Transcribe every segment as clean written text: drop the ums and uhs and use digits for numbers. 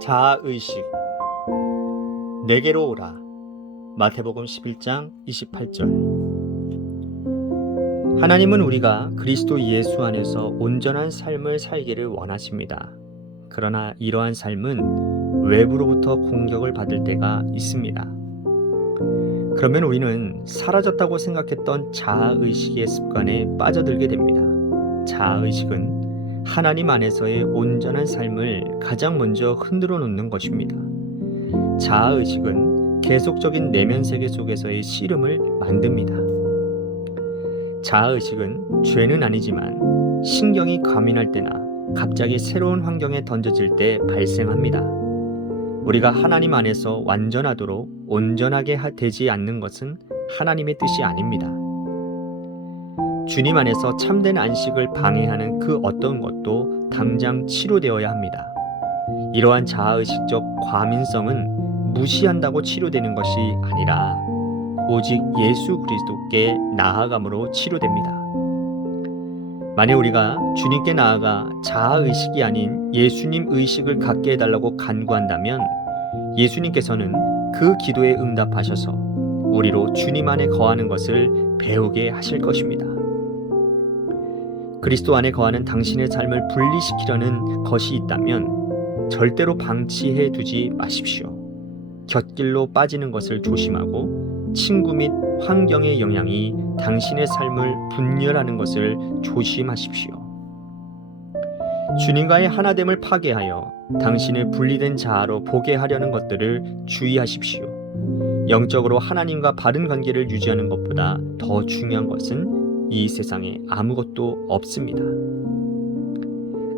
자아의식. 내게로 오라. 마태복음 11장 28절. 하나님은 우리가 그리스도 예수 안에서 온전한 삶을 살기를 원하십니다. 그러나 이러한 삶은 외부로부터 공격을 받을 때가 있습니다. 그러면 우리는 사라졌다고 생각했던 자아의식의 습관에 빠져들게 됩니다. 자아의식은 하나님 안에서의 온전한 삶을 가장 먼저 흔들어 놓는 것입니다. 자아의식은 계속적인 내면 세계 속에서의 씨름을 만듭니다. 자아의식은 죄는 아니지만 신경이 과민할 때나 갑자기 새로운 환경에 던져질 때 발생합니다. 우리가 하나님 안에서 완전하도록 온전하게 되지 않는 것은 하나님의 뜻이 아닙니다. 주님 안에서 참된 안식을 방해하는 그 어떤 것도 당장 치료되어야 합니다. 이러한 자아의식적 과민성은 무시한다고 치료되는 것이 아니라 오직 예수 그리스도께 나아감으로 치료됩니다. 만약 우리가 주님께 나아가 자아의식이 아닌 예수님 의식을 갖게 해달라고 간구한다면 예수님께서는 그 기도에 응답하셔서 우리로 주님 안에 거하는 것을 배우게 하실 것입니다. 그리스도 안에 거하는 당신의 삶을 분리시키려는 것이 있다면 절대로 방치해 두지 마십시오. 곁길로 빠지는 것을 조심하고 친구 및 환경의 영향이 당신의 삶을 분열하는 것을 조심하십시오. 주님과의 하나됨을 파괴하여 당신을 분리된 자아로 보게 하려는 것들을 주의하십시오. 영적으로 하나님과 바른 관계를 유지하는 것보다 더 중요한 것은 이 세상에 아무것도 없습니다.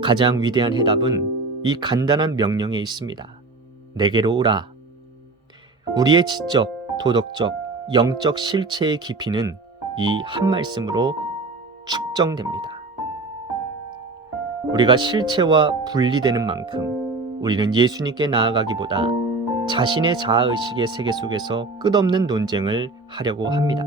가장 위대한 해답은 이 간단한 명령에 있습니다. 내게로 오라. 우리의 지적, 도덕적, 영적 실체의 깊이는 이 한 말씀으로 측정됩니다. 우리가 실체와 분리되는 만큼 우리는 예수님께 나아가기보다 자신의 자아의식의 세계 속에서 끝없는 논쟁을 하려고 합니다.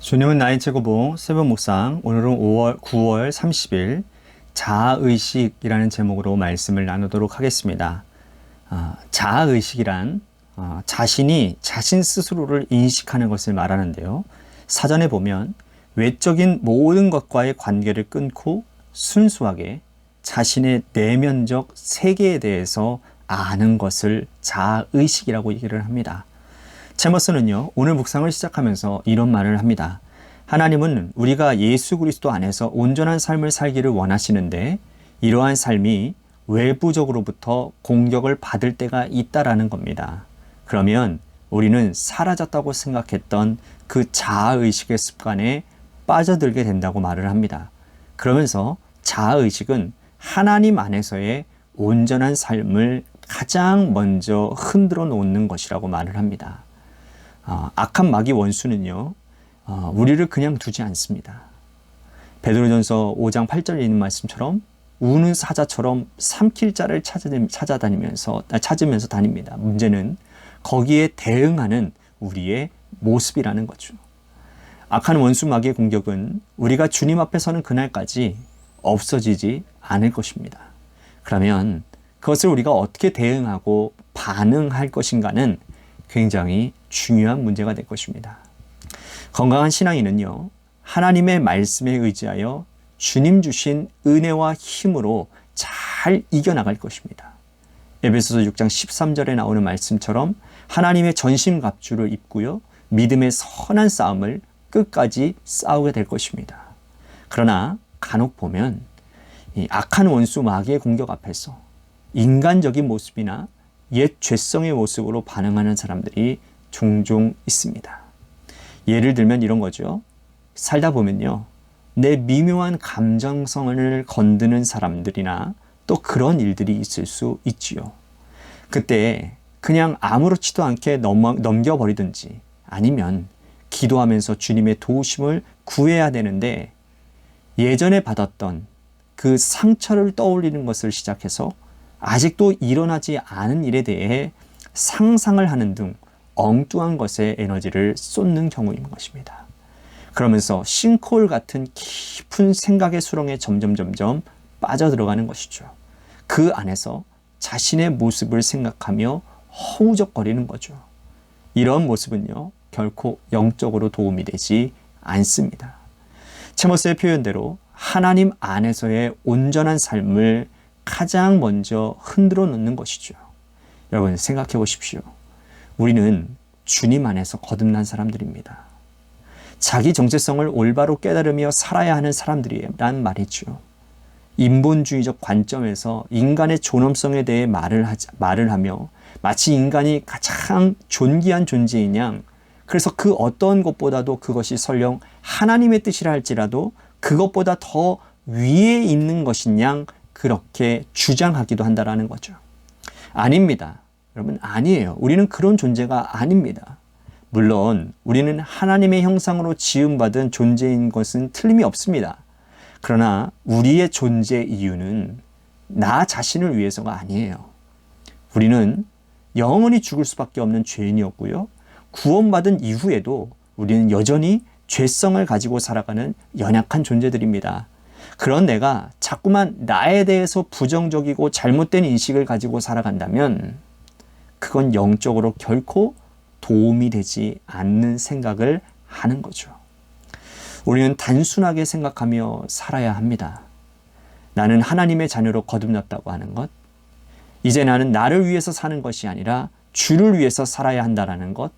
주님은 나의 최고봉 새벽 묵상, 오늘은 9월 30일 자아의식이라는 제목으로 말씀을 나누도록 하겠습니다. 자아의식이란 자신이 자신 스스로를 인식하는 것을 말하는데요. 사전에 보면 외적인 모든 것과의 관계를 끊고 순수하게 자신의 내면적 세계에 대해서 아는 것을 자아의식이라고 얘기를 합니다. 제머스는요, 오늘 묵상을 시작하면서 이런 말을 합니다. 하나님은 우리가 예수 그리스도 안에서 온전한 삶을 살기를 원하시는데 이러한 삶이 외부적으로부터 공격을 받을 때가 있다라는 겁니다. 그러면 우리는 사라졌다고 생각했던 그 자아의식의 습관에 빠져들게 된다고 말을 합니다. 그러면서 자아의식은 하나님 안에서의 온전한 삶을 가장 먼저 흔들어 놓는 것이라고 말을 합니다. 악한 마귀 원수는요, 우리를 그냥 두지 않습니다. 베드로전서 5장 8절에 있는 말씀처럼 우는 사자처럼 삼킬 자를 찾으면서 다닙니다. 문제는 거기에 대응하는 우리의 모습이라는 거죠. 악한 원수 마귀의 공격은 우리가 주님 앞에 서는 그날까지 없어지지 않을 것입니다. 그러면 그것을 우리가 어떻게 대응하고 반응할 것인가는 굉장히 중요한 문제가 될 것입니다. 건강한 신앙인은요, 하나님의 말씀에 의지하여 주님 주신 은혜와 힘으로 잘 이겨나갈 것입니다. 에베소서 6장 13절에 나오는 말씀처럼 하나님의 전신갑주를 입고요, 믿음의 선한 싸움을 끝까지 싸우게 될 것입니다. 그러나 간혹 보면 이 악한 원수 마귀의 공격 앞에서 인간적인 모습이나 옛 죄성의 모습으로 반응하는 사람들이 종종 있습니다. 예를 들면 이런 거죠. 살다 보면요, 내 미묘한 감정성을 건드는 사람들이나 또 그런 일들이 있을 수 있지요. 그때 그냥 아무렇지도 않게 넘겨버리든지 아니면 기도하면서 주님의 도우심을 구해야 되는데 예전에 받았던 그 상처를 떠올리는 것을 시작해서 아직도 일어나지 않은 일에 대해 상상을 하는 등 엉뚱한 것에 에너지를 쏟는 경우인 것입니다. 그러면서 싱크홀 같은 깊은 생각의 수렁에 점점 빠져들어가는 것이죠. 그 안에서 자신의 모습을 생각하며 허우적거리는 거죠. 이런 모습은요, 결코 영적으로 도움이 되지 않습니다. 체모스의 표현대로 하나님 안에서의 온전한 삶을 가장 먼저 흔들어 놓는 것이죠. 여러분 생각해 보십시오. 우리는 주님 안에서 거듭난 사람들입니다. 자기 정체성을 올바로 깨달으며 살아야 하는 사람들이란 말이죠. 인본주의적 관점에서 인간의 존엄성에 대해 말을 하며 마치 인간이 가장 존귀한 존재인 양, 그래서 그 어떤 것보다도 그것이 설령 하나님의 뜻이라 할지라도 그것보다 더 위에 있는 것인 양 그렇게 주장하기도 한다라는 거죠. 아닙니다. 여러분 아니에요. 우리는 그런 존재가 아닙니다. 물론 우리는 하나님의 형상으로 지음받은 존재인 것은 틀림이 없습니다. 그러나 우리의 존재 이유는 나 자신을 위해서가 아니에요. 우리는 영원히 죽을 수밖에 없는 죄인이었고요. 구원받은 이후에도 우리는 여전히 죄성을 가지고 살아가는 연약한 존재들입니다. 그런 내가 자꾸만 나에 대해서 부정적이고 잘못된 인식을 가지고 살아간다면 그건 영적으로 결코 도움이 되지 않는 생각을 하는 거죠. 우리는 단순하게 생각하며 살아야 합니다. 나는 하나님의 자녀로 거듭났다고 하는 것, 이제 나는 나를 위해서 사는 것이 아니라 주를 위해서 살아야 한다는 것,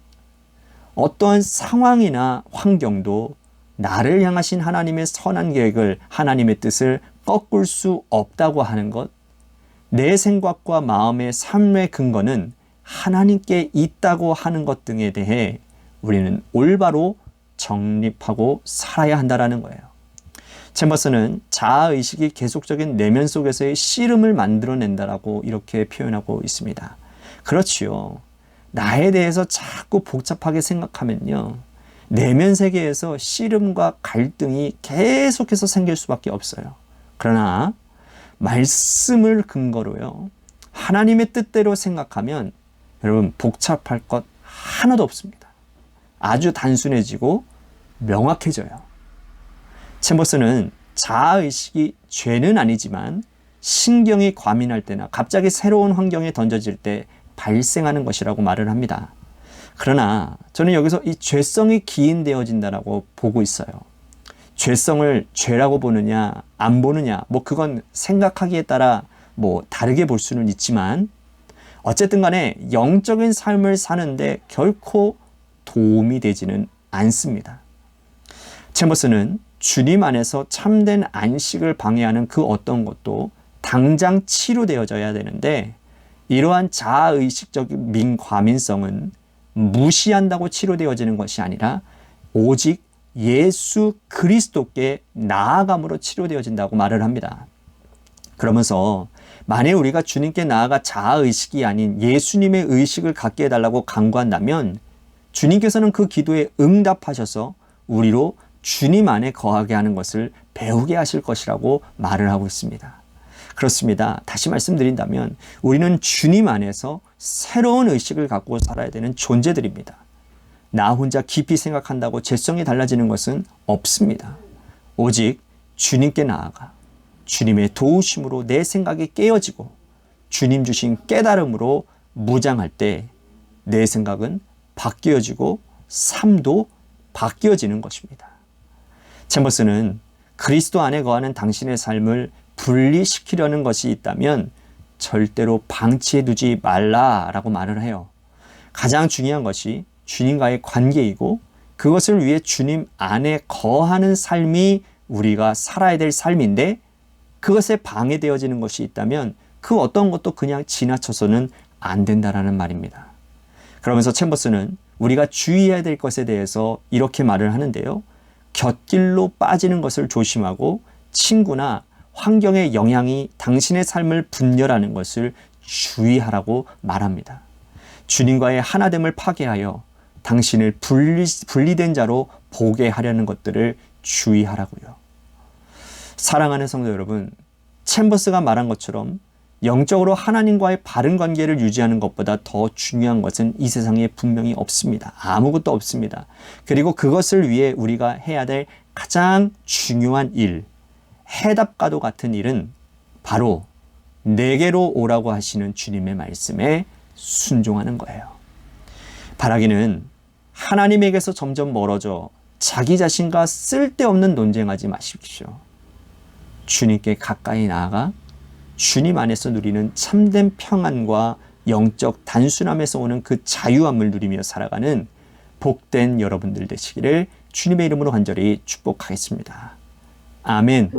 어떠한 상황이나 환경도 나를 향하신 하나님의 선한 계획을, 하나님의 뜻을 꺾을 수 없다고 하는 것, 내 생각과 마음의 삶의 근거는 하나님께 있다고 하는 것 등에 대해 우리는 올바로 정립하고 살아야 한다는 거예요. 챔버스는 자아의식이 계속적인 내면 속에서의 씨름을 만들어낸다라고 이렇게 표현하고 있습니다. 그렇지요. 나에 대해서 자꾸 복잡하게 생각하면요, 내면 세계에서 씨름과 갈등이 계속해서 생길 수밖에 없어요. 그러나 말씀을 근거로요, 하나님의 뜻대로 생각하면 여러분 복잡할 것 하나도 없습니다. 아주 단순해지고 명확해져요. 챔버스는 자아의식이 죄는 아니지만 신경이 과민할 때나 갑자기 새로운 환경에 던져질 때 발생하는 것이라고 말을 합니다. 그러나 저는 여기서 이 죄성이 기인되어진다라고 보고 있어요. 죄성을 죄라고 보느냐 안 보느냐, 그건 생각하기에 따라 다르게 볼 수는 있지만 어쨌든 간에 영적인 삶을 사는데 결코 도움이 되지는 않습니다. 챔버스는 주님 안에서 참된 안식을 방해하는 그 어떤 것도 당장 치료되어져야 되는데, 이러한 자아의식적인 민과민성은 무시한다고 치료되어지는 것이 아니라 오직 예수 그리스도께 나아감으로 치료되어진다고 말을 합니다. 그러면서 만약 우리가 주님께 나아가 자아의식이 아닌 예수님의 의식을 갖게 해달라고 간구한다면 주님께서는 그 기도에 응답하셔서 우리로 주님 안에 거하게 하는 것을 배우게 하실 것이라고 말을 하고 있습니다. 그렇습니다. 다시 말씀드린다면 우리는 주님 안에서 새로운 의식을 갖고 살아야 되는 존재들입니다. 나 혼자 깊이 생각한다고 죄성이 달라지는 것은 없습니다. 오직 주님께 나아가 주님의 도우심으로 내 생각이 깨어지고 주님 주신 깨달음으로 무장할 때 내 생각은 바뀌어지고 삶도 바뀌어지는 것입니다. 챔버스는 그리스도 안에 거하는 당신의 삶을 분리시키려는 것이 있다면 절대로 방치해 두지 말라라고 말을 해요. 가장 중요한 것이 주님과의 관계이고 그것을 위해 주님 안에 거하는 삶이 우리가 살아야 될 삶인데, 그것에 방해되어지는 것이 있다면 그 어떤 것도 그냥 지나쳐서는 안 된다라는 말입니다. 그러면서 챔버스는 우리가 주의해야 될 것에 대해서 이렇게 말을 하는데요. 곁길로 빠지는 것을 조심하고 친구나 환경의 영향이 당신의 삶을 분열하는 것을 주의하라고 말합니다. 주님과의 하나됨을 파괴하여 당신을 분리된 자로 보게 하려는 것들을 주의하라고요. 사랑하는 성도 여러분, 챔버스가 말한 것처럼 영적으로 하나님과의 바른 관계를 유지하는 것보다 더 중요한 것은 이 세상에 분명히 없습니다. 아무것도 없습니다. 그리고 그것을 위해 우리가 해야 될 가장 중요한 일, 해답과도 같은 일은 바로 내게로 오라고 하시는 주님의 말씀에 순종하는 거예요. 바라기는 하나님에게서 점점 멀어져 자기 자신과 쓸데없는 논쟁하지 마십시오. 주님께 가까이 나아가 주님 안에서 누리는 참된 평안과 영적 단순함에서 오는 그 자유함을 누리며 살아가는 복된 여러분들 되시기를 주님의 이름으로 간절히 축복하겠습니다. 아멘.